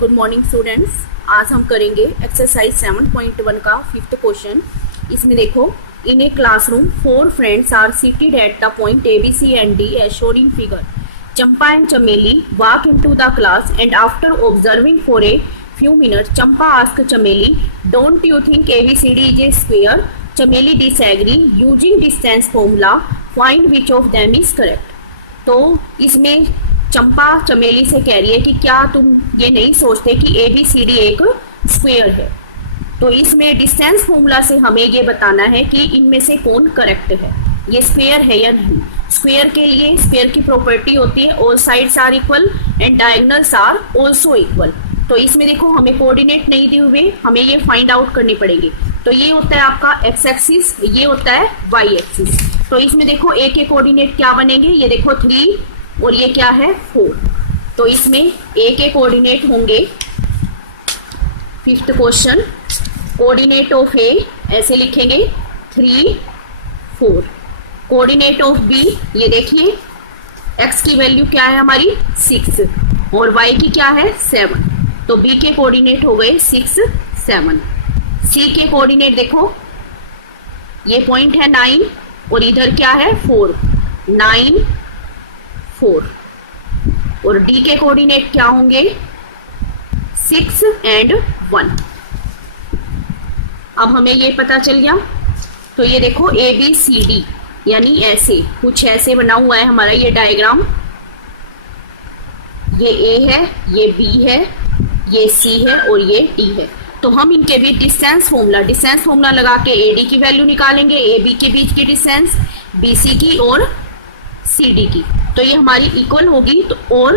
Good morning students. आज हम करेंगे एक्सरसाइज 7.1 का 5th क्वेश्चन। इसमें देखो, in a classroom 4 friends are seated at the point A B C and D as shown in figure. Champa and Chameli walk into the class and after observing for a few minutes, Champa asked Chameli, "Don't you think ABCD is a square?" Chameli disagree. Using distance formula, find which of them is correct. तो इसमें चंपा चमेली से कह रही है कि क्या तुम ये नहीं सोचते कि ABCD एक स्क्वायर है। तो इसमें डिस्टेंस फॉर्मूला से हमें ये बताना है कि इनमें से कौन करेक्ट है, ये स्क्वायर है या नहीं। स्क्वायर के लिए स्क्वायर की प्रॉपर्टी होती है all sides are equal and diagonals are also equal. तो इसमें देखो हमें कोऑर्डिनेट नहीं दिए हुए, हमें ये फाइंड आउट करनी पड़ेगी। तो ये होता है आपका एक्स एक्सिस, ये होता है वाई एक्सिस। तो इसमें देखो ए के कोऑर्डिनेट क्या बनेंगे, ये देखो 3 और ये क्या है 4। तो इसमें ए के कोऑर्डिनेट होंगे, 5th क्वेश्चन, कोऑर्डिनेट ऑफ ए ऐसे लिखेंगे 3 4। कोऑर्डिनेट ऑफ बी, ये देखिए एक्स की वैल्यू क्या है हमारी 6 और वाई की क्या है 7। तो बी के कोऑर्डिनेट हो गए 6 7। सी के कोऑर्डिनेट देखो, ये पॉइंट है 9 और इधर क्या है 4 9 4। और डी के कोऑर्डिनेट क्या होंगे 6 एंड 1। अब हमें ये पता चल गया। तो ये देखो ए बी सी डी यानी ऐसे कुछ ऐसे बना हुआ है हमारा ये डायग्राम। ये ए है, ये बी है, ये सी है और ये डी है। तो हम इनके बीच डिस्टेंस फॉर्मूला लगा के ए डी की वैल्यू निकालेंगे, ए बी के बीच की डिस्टेंस, बी सी की और सी डी की। तो ये हमारी इक्वल होगी। तो और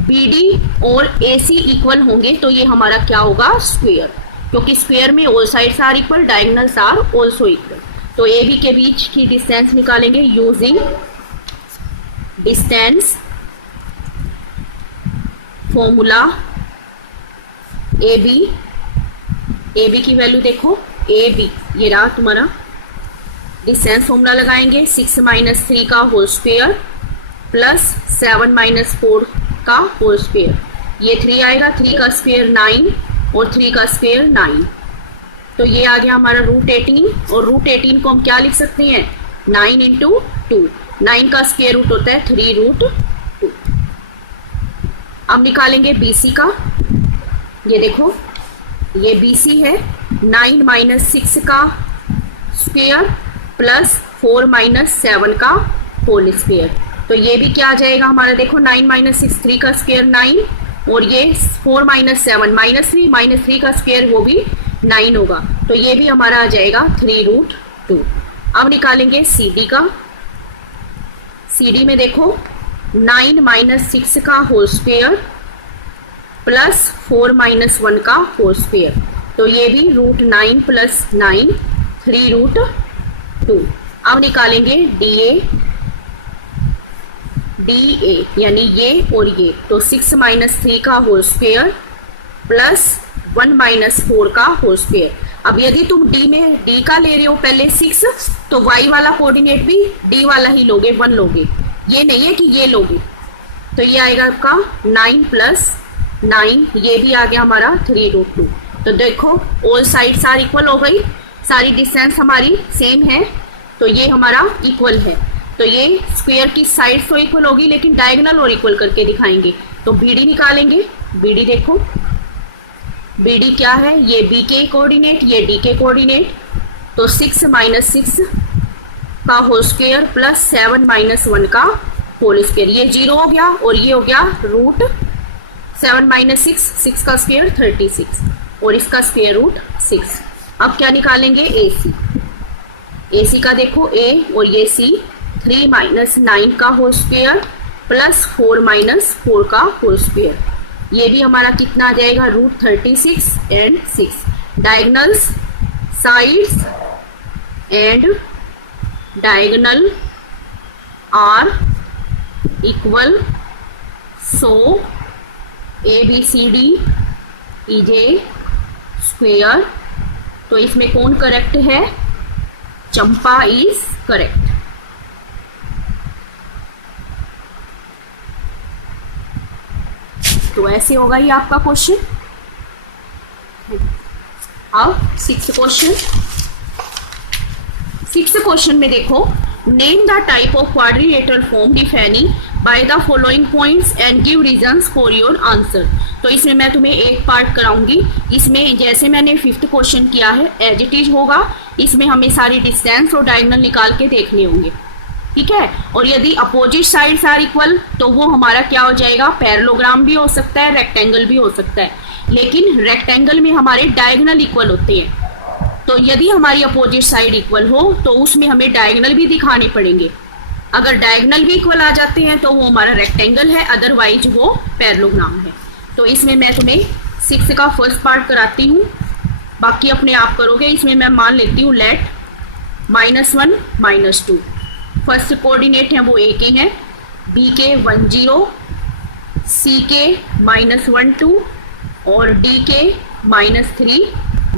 बी डी और ए सी इक्वल होंगे तो ये हमारा क्या होगा स्क्वायर, क्योंकि स्क्वायर में all sides are equal, diagonals are also equal. तो ए बी के बीच की डिस्टेंस निकालेंगे using distance formula. A B की वैल्यू देखो, ए बी ये रहा तुम्हारा, डिस्टेंस फॉर्मूला लगाएंगे 6 - 3 का होल स्क्वायर प्लस 7 - 4 का होल स्क्वायर। ये 3 आएगा, 3 का स्क्वायर 9 और 3 का स्क्वायर 9। तो ये आ गया हमारा √18 और √18 को हम क्या लिख सकते हैं 9 × 2। 9 का स्क्वायर रूट होता है 3√2। अब निकालेंगे BC का। ये देखो ये BC है 9 - 6 का स्क्वायर प्लस 4 - 7 का होल स्क्वायर। तो ये भी क्या आ जाएगा हमारा, देखो 9 - 6 3 का स्क्वायर 9 और ये 4 - 7 -3 का स्क्वायर वो भी 9 होगा। तो ये भी हमारा आ जाएगा 3√2। अब निकालेंगे CD का। CD में देखो 9 - 6 का होल स्क्वायर प्लस 4 - 1 का होल स्क्वायर। तो ये भी √9 + 9 3√2। अब निकालेंगे DA यानी ये और ये। तो 6 - 3 का होल स्क्वायर प्लस 1 - 4 का होल स्क्वायर। अब यदि तुम D का ले रहे हो पहले 6, तो Y वाला कोऑर्डिनेट भी D वाला ही लोगे, 1 लोगे, ये नहीं है कि ये लोगे। तो ये आएगा आपका 9 + 9, ये भी आ गया हमारा 3√2। तो देखो ऑल साइड्स आर इक्वल हो गई, सारी डिस्टेंस हमारी सेम है, तो ये हमारा इक्वल है। तो ये स्क्वायर की साइड तो इक्वल होगी लेकिन डायगोनल और इक्वल करके दिखाएंगे। तो BD निकालेंगे। BD देखो, BD क्या है, ये B के कोऑर्डिनेट, ये D के कोऑर्डिनेट। तो 6 - 6 का होल स्क्वायर प्लस 7 - 1 का होल स्क्वायर, ये 0 हो गया और ये हो गया √7 - 6 का स्क्वायर 36 और इसका स्क्वायर √6। अब क्या निकालेंगे AC का देखो, A और ये C 3 - 9 का होल स्क्वायर प्लस 4 - 4 का होल स्क्वायर। ये भी हमारा कितना आ जाएगा √36 and 6। Diagonals sides and diagonal are equal, so ABCD is a square. तो इसमें कौन करेक्ट है, चंपा इज करेक्ट। तो ऐसे होगा ये आपका क्वेश्चन। अब सिक्स्थ क्वेश्चन में देखो, name the type of quadrilateral form defining by the following points and give reasons for your answer. तो इसमें मैं तुम्हें एक पार्ट कराऊंगी, इसमें जैसे मैंने फिफ्थ क्वेश्चन किया है एज इट इज होगा, इसमें हमें सारी डिस्टेंस और डायगोनल निकाल के देखने होंगे, ठीक है। और यदि अपोजिट साइड्स आर इक्वल तो वो हमारा क्या हो जाएगा, पैरेललोग्राम भी हो सकता है, रेक्टेंगल भी हो सकता है, लेकिन रेक्टेंगल में हमारे डायगोनल इक्वल होते हैं। तो यदि हमारी अपोजिट साइड इक्वल हो तो उसमें हमें डायगोनल भी दिखाने पड़ेंगे। अगर डायगोनल भी इक्वल आ जाते हैं तो वो हमारा रेक्टेंगल है, अदरवाइज वो पैरेललोग्राम है। तो इसमें मैं तुम्हें सिक्स का फर्स्ट पार्ट कराती हूँ, बाकी अपने आप करोगे। इसमें मैं मान लेती हूँ लेट -1 -2 फर्स्ट कोऑर्डिनेट है वो ए के हैं, बी के 1 0, सी के -1 2 और डी के -3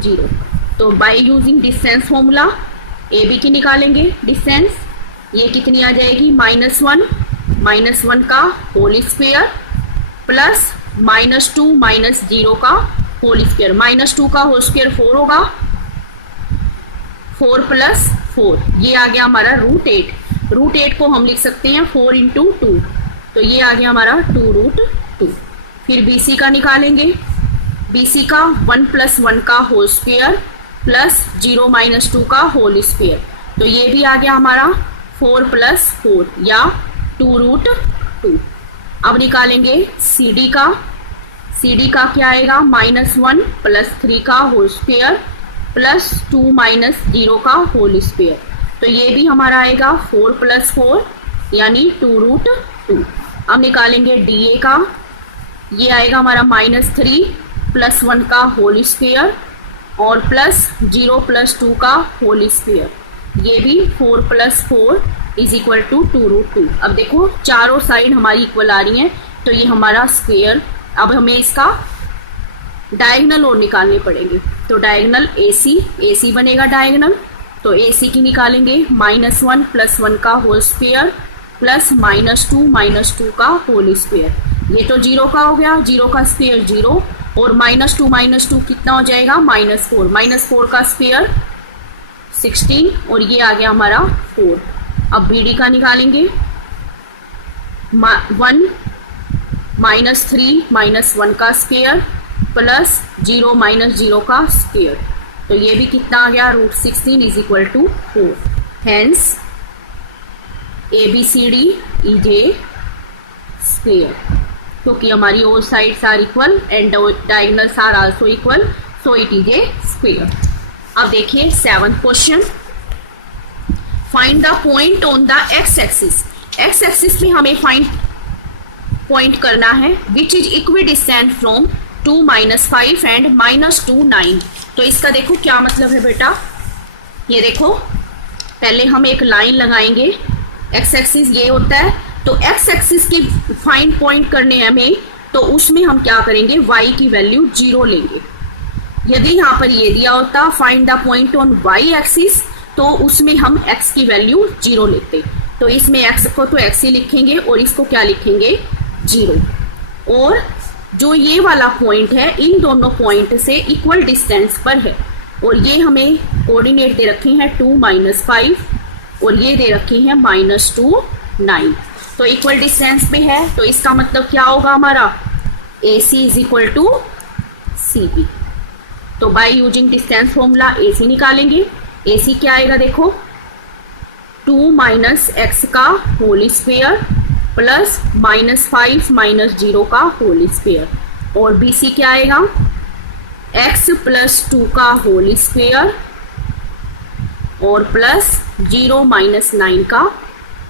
0। तो by using distance formula A B की निकालेंगे डिस्टेंस, ये कितनी आ जाएगी -1 का होल स्क्वायर प्लस -2 -0 का होल स्क्वायर। -2 का होल स्क्वायर 4 होगा, 4 + 4 ये आ गया हमारा √8। √8 को हम लिख सकते हैं 4 × 2, तो ये आ गया हमारा 2√2। फिर BC का निकालेंगे, BC का 1 + 1 का होल स्क्वायर प्लस 0 - 2 का होल स्क्वायर, तो ये भी आ गया हमारा 4 + 4 या 2√2। अब निकालेंगे CD का, CD का क्या आएगा, -1 + 3 का होल स्क्वायर प्लस 2 - 0 का होल स्क्वायर, तो ये भी हमारा आएगा 4 + 4 यानी 2√2। अब निकालेंगे DA का, ये आएगा हमारा -3 + 1 का होल स्क्वायर और प्लस 0 + 2 का होल स्क्वायर, ये भी 4 + 4 = 2√2। अब देखो चारों साइड हमारी इक्वल आ रही हैं, तो ये हमारा स्क्वायर। अब हमें इसका डायगोनल और निकालने पड़ेंगे, तो डायगोनल AC बनेगा डायगोनल, तो AC की निकालेंगे -1 + 1 का होल स्क्वायर प्लस -2 - 2 का होल स्क्वायर, ये तो 0 का हो गया, 0 का स्क्वायर 0 और -2 - 2 कितना हो जाएगा, -4 -4 का स्क्वायर 16 और ये आ गया हमारा 4। अब BD का निकालेंगे, 1 -3 - 1 का स्क्वायर प्लस 0 - 0 का स्क्वायर, तो ये भी कितना आ गया, √16 = 4। Hence ABCD is a square, क्योंकि हमारी all sides are equal and diagonals are also equal, so it is a square। अब देखिए 7th question, find the point on the x axis. x axis में हमें फाइंड पॉइंट करना है which is equidistant from 2 - 5 and -2 9। तो इसका देखो क्या मतलब है बेटा, ये देखो पहले हम एक लाइन लगाएंगे, x एक्सिस ये होता है, तो x एक्सिस की फाइंड पॉइंट करने हमें, तो उसमें हम क्या करेंगे, y की वैल्यू 0 लेंगे। यदि यहाँ पर ये दिया होता find the point on y axis, तो उसमें हम x की वैल्यू 0 लेते, तो इसमें x को तो x ही लिखेंगे और इसको क्या लिखेंगे 0। और जो ये वाला पॉइंट है इन दोनों पॉइंट से इक्वल डिस्टेंस पर है, और ये हमें कोऑर्डिनेट दे रखे हैं 2 - 5 और ये दे रखे हैं -2 9, तो इक्वल डिस्टेंस पे है, तो इसका मतलब क्या होगा हमारा AC = CB। तो by using distance formula AC निकालेंगे, AC क्या आएगा देखो, 2 - x का होल स्क्वायर प्लस -5 - 0 का होल स्क्वायर, और BC क्या आएगा, x + 2 का होल स्क्वायर और प्लस 0 - 9 का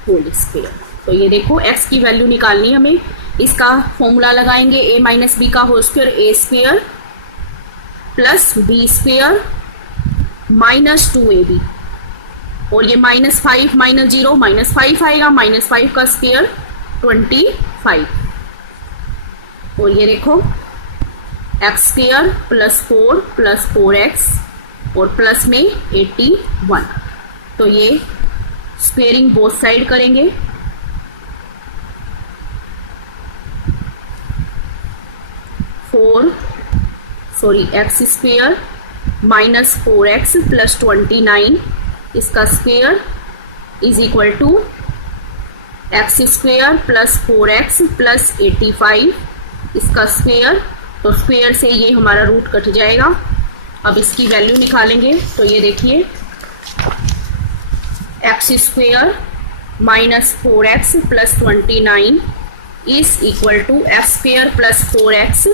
होल स्क्वायर। तो ये देखो x की वैल्यू निकालनी है हमें, इसका फॉर्मूला लगाएंगे a - b का whole square a² plus b² -2ab, और ये -5 - 0 -5 आएगा, -5 का स्क्वायर 25, और ये देखो x² + 4 + 4x और प्लस में 81, तो ये स्क्वेयरिंग बोथ साइड करेंगे, x square minus 4x plus 29 इसका square is equal to x square plus 4x plus 85 इसका स्क्वेयर। तो स्क्वेयर से ये हमारा रूट कट जाएगा। अब इसकी वैल्यू निकालेंगे तो ये देखिए x square minus 4x plus 29 is equal to x square plus 4x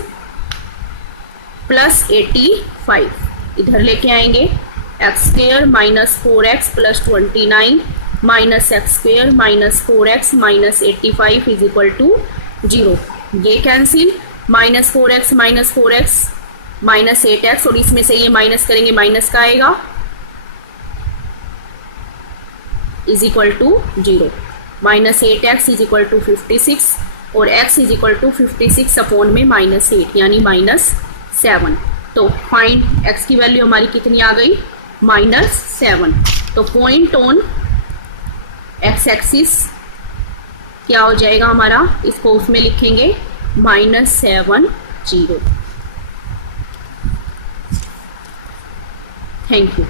plus 85। इधर लेके आएंगे x square minus 4x plus 29 minus x square minus 4x minus 85 is equal to 0। ये cancel, minus 4x minus 4x minus 8x, और इसमें से ये minus करेंगे minus का आएगा is equal to 0। Minus 8x is equal to 56 और x is equal to 56 upon में माइनस 8 यानी माइनस 7। तो फाइंड x की वैल्यू हमारी कितनी आ गई, माइनस 7। तो पॉइंट ऑन एक्स एक्सिस क्या हो जाएगा हमारा, इसको उसमें लिखेंगे -7 0। Thank you.